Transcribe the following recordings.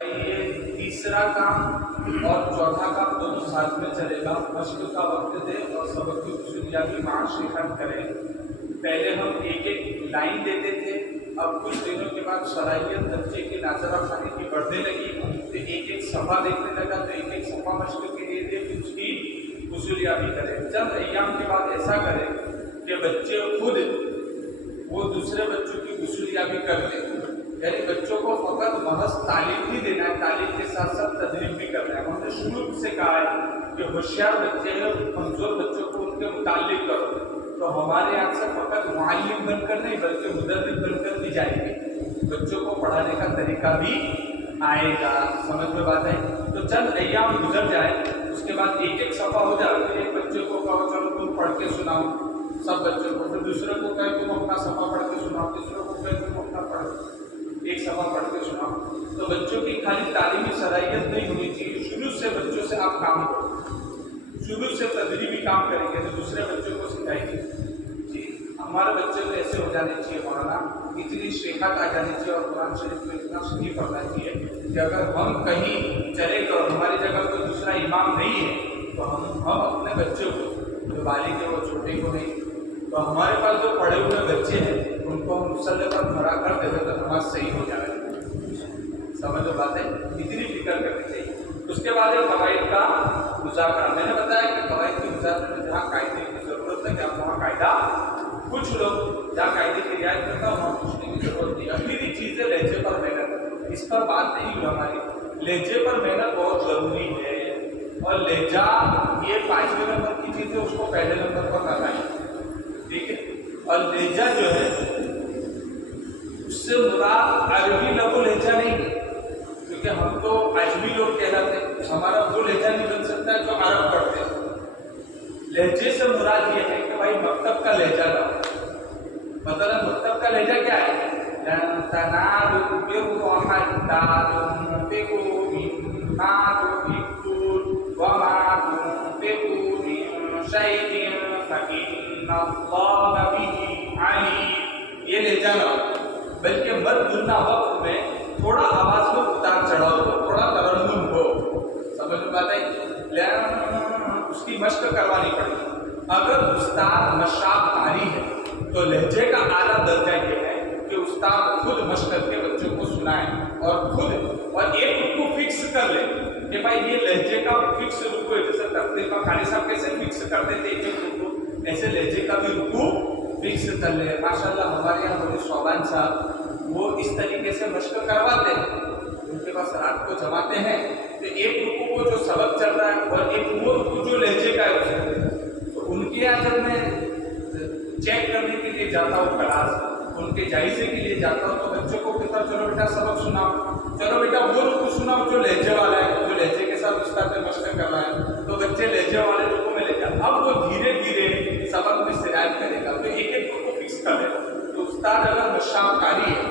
یہ تیسرا کام اور چوتھا کام دونوں ساتھ میں چلے گا. مشق کا وقت دے اور سبق کی اصولیابی معاشی خط کریں. پہلے ہم ایک ایک لائن دیتے تھے، اب کچھ دنوں کے بعد صلاحیت بچے کی ناظرہ خانی کی بڑھنے لگی تو ایک ایک صفحہ دیکھنے لگا، تو ایک ایک صفحہ مشق کے لیے دے پھر اس کی اصولیابی کریں. چند ایام کے بعد ایسا کریں کہ بچے خود وہ دوسرے بچوں کی اصولیابی کر لیں. یعنی بچوں کو فقط محض تعلیم ہی دینا ہے، تعلیم کے ساتھ ساتھ تدریب بھی کرنا ہے. ہم نے شروع سے کہا ہے کہ ہوشیار بچے ہیں، کمزور بچوں کو ان کے متعلق کرو. تو ہمارے یہاں سے فقط معلم بن کر نہیں بلکہ مدرس بن کر بھی جائیں گے. بچوں کو پڑھانے کا طریقہ بھی آئے گا. سمجھ میں بات ہے؟ تو چند ایام گزر جائے، اس کے بعد ایک ایک صفحہ ہو جائے. پھر ایک بچے کو کہو چلو تم پڑھ کے سناؤ سب بچوں کو، پھر دوسرے کو کہے تم اپنا صفحہ پڑھ کے سناؤ، تیسرے کو کہے تم اپنا ایک صفحہ پڑھ کے سناؤ. تو بچوں کی خالی تعلیمی صلاحیت نہیں ہونی چاہیے، شروع سے بچوں سے آپ کام کرو، شروع سے تدریبی کام کریں گے تو دوسرے بچوں کو سکھائیں گے. جی ہمارے بچے کو ایسے ہو جانے چاہیے مولانا، اتنی شیخت آ جانی چاہیے اور قرآن شریف کو اتنا صحیح پڑھنا چاہیے کہ اگر ہم کہیں چلے گئے اور ہماری جگہ کوئی دوسرا امام نہیں ہے تو ہم اپنے بچوں کو جو بالغ ہے وہ چھوٹے کو نہیں، تو ہمارے پاس جو پڑھے ہوئے بچے ہیں ان کو ہم مسئلے پر کھڑا کر دیتے تو نماز صحیح ہو جائے. سمجھ میں بات ہے؟ اتنی فکر کرنی چاہیے. اس کے بعد قواعد کا مذاکرہ. میں نے بتایا کہ قواعد کے مذاکرے میں جہاں قاعدے کی ضرورت ہے کہ آپ وہاں قاعدہ کچھ لوگ جہاں قاعدے کی رعایت کرتا ہے وہاں پوچھنے کی ضرورت نہیں. اخیری چیز ہے لہجے پر محنت. اس پر بات نہیں ہوئی ہماری. لہجے پر محنت بہت ضروری ہے اور لہجہ یہ 5ویں نمبر کی چیز ہے، اس کو پہلے نمبر پر کرنا ہے. ٹھیک ہے؟ اور لہجہ جو ہے اس سے مراد عربی لغو لہجہ نہیں ہے، کیونکہ ہم تو عجمی لوگ کہلاتے ہیں، ہمارا وہ لہجہ نہیں بن سکتا ہے جو عرب پڑھتے ہیں. لہجے سے مراد یہ ہے کہ بھائی مکتب کا لہجہ لاؤ. مثلا مکتب کا لہجہ کیا ہے؟ لن تنالوا البر حتى تنفقوا مما تحبون وما تنفقوا من شيء فإن الله به عليم. یہ لہجہ لاؤ. بلکہ مد گننا وقت میں تھوڑا آواز میں اتار چڑھاؤ ہو، تھوڑا ترنم ہو. سمجھ میں بات ہے؟ اس کی مشق کروانی پڑے گی. اگر استاد مشاق قاری ہے تو لہجے کا اعلیٰ درجہ یہ ہے کہ استاد خود مشق کر کے بچوں کو سنائے اور خود اور ایک رکو فکس کر لے کہ بھائی یہ لہجے کا فکس رکو ہے. جیسے تقریر کا خالی صاحب کیسے فکس کرتے تھے ایک رکو، ایسے لہجے کا بھی رکو فکس کر لے. ماشاءاللہ ہمارے یہاں مولوی صوبان صاحب وہ اس طریقے سے مشق کرواتے ہیں. ان کے پاس رات کو جماتے ہیں تو ایک رکو کو جو سبق چل رہا ہے اور ایک وہ رکو جو لہجے کا ہے. تو ان کے یہاں جب میں چیک کرنے کے لیے جاتا ہوں کلاس، ان کے جائزے کے لیے جاتا ہوں تو بچوں کو کہتا چلو بیٹا سبق سناؤ، چلو بیٹا وہ رکو سناؤ جو لہجے والا ہے، جو لہجے کے ساتھ استاد نے مشق کر رہا ہے. تو بچے لہجے والے رکو میں لے جاتے. اب وہ دھیرے دھیرے سبق میں سرایت کرے گا تو ایک ایک رکو فکس کر لے گا. تو استاد اگر مشاق قاری ہے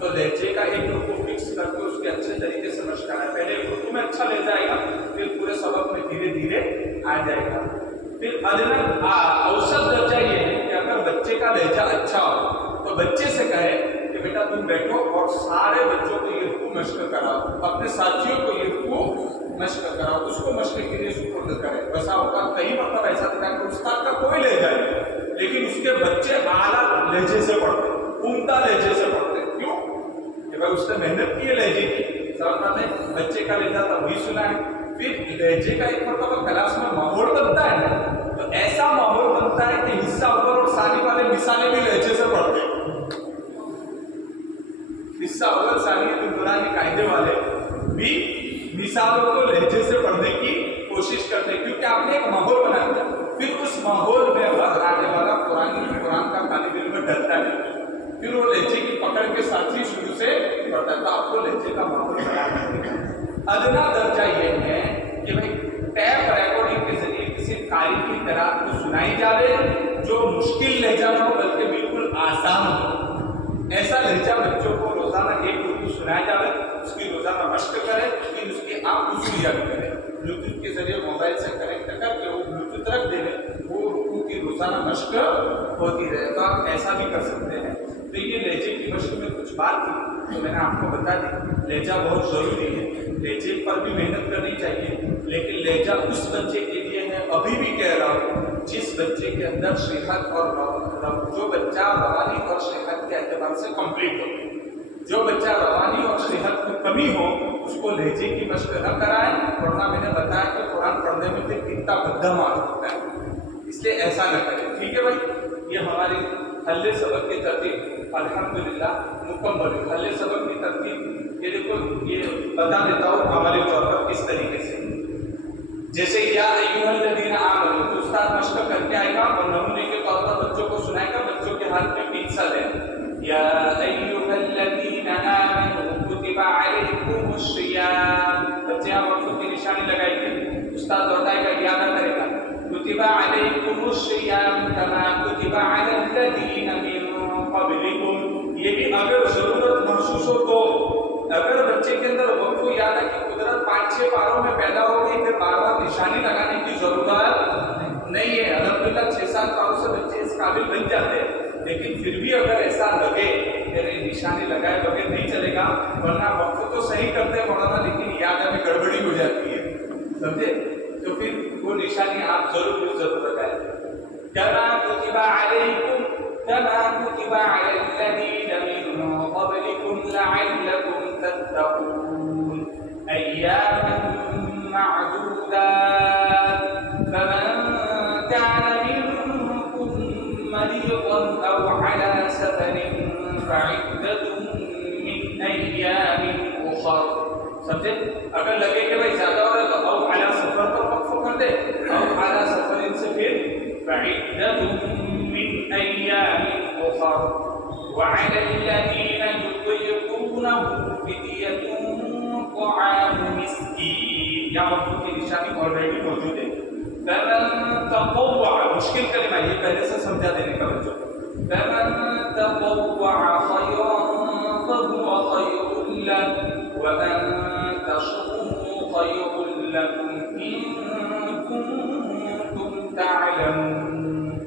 تو لہجے کا ایک رکو فکس کر کے اس کے اچھے طریقے سے مشق کرنا ہے. پہلے ایک رکو میں اچھا لے جائے گا پھر پورے سبق میں دھیرے دھیرے آ جائے گا. پھر ادنا اوسط درجہ یہ ہے کہ اگر بچے کا لہجہ اچھا ہو تو بچے سے کہے کہ بیٹا تم بیٹھو اور سارے بچوں کو یہ رکو مشق کراؤ، اپنے ساتھیوں کو یہ رکو مشق کراؤ، اس کو مشق کے لیے سپرد کرے. ویسا ہوگا کئی مرتبہ ایسا دیکھا کہ استاد کا کوئی لہجہ نہیں لیکن اس کے بچے اعلیٰ لہجے سے پڑھتے، عمدہ لہجے سے پڑھتے. کیوں؟ کہ بھائی اس نے محنت کی ہے لہجے کی. سمجھتے ہیں؟ بچے کا لہجہ تب بھی سنا ہے. پھر لہجے کا ایک مرتبہ کلاس میں ماحول بنتا ہے نا، تو ایسا ماحول بنتا ہے کہ حصہ اول اور ثانی والے مثالیں بھی لہجے سے پڑھتے ہیں. حصہ اول ثانی دورانی قاعدے والے بھی مثالوں کو لہجے سے پڑھنے کی کوشش کرتے ہیں کیونکہ آپ نے ایک ماحول بنا دیا. پھر اس ماحول میں ہر آنے والا قرآن کا طالب علم ڈرتا ہے، پھر وہ لہجے کی پکڑ کے ساتھ ہی شروع سے پڑھتا ہے. تو آپ کو لہجے کا ماحول بنا دیا. ادنا درجہ یہ ہے کہ بھائی ٹیپ ریکارڈنگ کے ذریعے کسی قاری کی طرح کو سنائی جاوے جو مشکل لہجہ نہ ہو بلکہ بالکل آسان ہو. ایسا لہجہ بچوں کو روزانہ ایک رکو سنایا جاوے، اس کی روزانہ مشق کرے، پھر اس کی آپ اصولیابی کریں. بلوٹوتھ کے ذریعے موبائل سے کنیکٹ کر کے وہ بلوٹوتھ رکھ دے وہ رکو کی روزانہ مشق ہوتی رہے. تو آپ ایسا بھی کر سکتے ہیں. تو یہ لہجے کی مشق میں کچھ بات تھی تو میں نے آپ کو بتا دی. لہجہ بہت ضروری ہے. لہجے پر بھی محنت کرنی چاہیے، لیکن لہجہ اس بچے کے لیے ہے، ابھی بھی کہہ رہا ہوں، جس بچے کے اندر صحت اور جو بچہ روانی اور صحت کے اعتبار سے کمپلیٹ ہو، جو بچہ روانی اور صحت میں کمی ہو اس کو لہجے کی مشق نہ کرائیں، ورنہ میں نے بتایا کہ قرآن پڑھنے میں پھر کتنا بھدا مار ہوتا ہے، اس لیے ایسا نہ کریں، ٹھیک ہے بھائی۔ یہ ہماری حل سبق کی ترتیب الحمدللہ مکمل ہے۔ حل سبق کی ترتیب یہ دیکھو، یہ بتا دیتا ہوں عملی طور پر کس طریقے سے، جیسے یا ایھا الذین آمنوا، تو استاد مشق کر کے آئے گا اور نمونے کے طور پر بچوں کو سنائے گا، بچوں کے ہاتھ میں پنسل ہے، یا ایھا الذین آمنوا کتب علیکم الصیام، بچے آپ وقفوں کی نشانی لگائیں گے، استاد لوٹائے گا، یاد کرے گا، کتب علیکم الصیام کما کتب علی الذین من قبلکم، یہ بھی اگر ضرورت محسوس ہو تو، اگر بچے کے اندر وقت کو یاد ہے کہ قدرت 5-6 پاروں میں پیدا ہو گئی، پھر بار بار نشانی لگانے کی ضرورت نہیں ہے، الحمدللہ 6-7 پاروں سے بچے اس قابل بن جاتے ہیں، لیکن پھر بھی اگر ایسا لگے کہ نشانی لگائے بغیر نہیں چلے گا، ورنہ وقت تو صحیح کرتے ہیں مولانا لیکن یاد میں گڑبڑی ہو جاتی ہے، سمجھے؟ تو پھر وہ نشانی آپ ضرور لگائیں، کما کتب علیکم کما کتب علی الذین من قبلکم لعلکم تتقون ایاما معدودات فمن كان منكم مريضا أو على سفر فعدة من أيام أخر، سمجھے؟ اگر لگے کہ بھائی زیادہ ہو رہا ہے تو او علی سفر پر وقف کر دے، او علی سفر سے پھر فعدة من أيام أخر وعلى الذين يطيقونه فدية طعام مسكين، یا وقت کی نشانی آلریڈی موجود ہے، فمن تطوع، مشکل کلمہ یہ پہلے سے سمجھا دینے کا بچوں، فمن تطوع خيرا فهو خير له وأن تصوموا خير لكم إن كنتم تعلمون،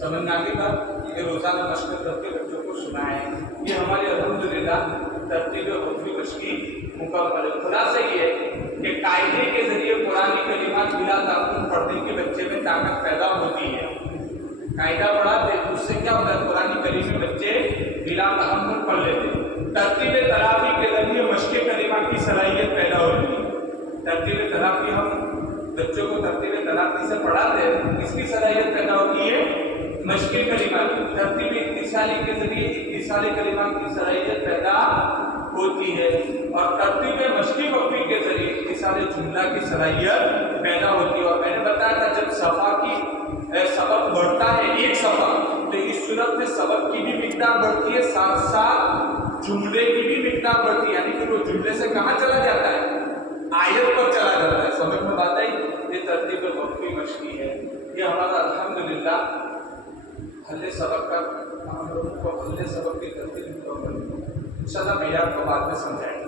سمجھنا کی بات، یہ روزانہ مشق کر کے بچوں کو سنائیں، یہ ہماری الحمدللہ ترتیب وقفی مشقی مکمل ہے۔ خلاصہ یہ ہے کہ قاعدے کے ذریعے قرآن کلمات بلا تعمل پڑھنے کے بچے میں طاقت پیدا ہوتی ہے، قاعدہ پڑھاتے اس سے کیا ہوتا ہے، قرآن کلیم میں بچے بلا تعمل پڑھ لیتے ہیں، ترتیب تلافی کے ذریعے مشق کلمات کی صلاحیت پیدا ہوتی ہے، ترتیب تلافی ہم بچوں کو ترتیب تلافی سے پڑھاتے ہیں، اس کی صلاحیت پیدا ہوتی ہے مشق کلمات کی، ترتیب اتصالی کے ذریعے اتصالی کلمات کی صلاحیت پیدا ہوتی ہے، اور ترتیب مشقی وقفی کے ذریعے اتصال جملہ کی صلاحیت پیدا ہوتی ہے، اور میں نے بتایا تھا جب صفحہ کی سبق بڑھتا ہے ایک صفحہ تو اس صورت میں سبق کی بھی مقدار بڑھتی ہے، ساتھ ساتھ جملے کی بھی مقدار بڑھتی ہے، یعنی کہ وہ جملے سے کہاں چلا جاتا ہے، آیت پر چلا جاتا ہے، سمجھ میں بات آئی؟ یہ ترتیب وقفی مشقی ہے، یہ ہمارا الحمدللہ حل سبق کا، ہم لوگوں کو حل سبق کی ترتیب انشاءاللہ معیار کو بعد میں سمجھائیں گے۔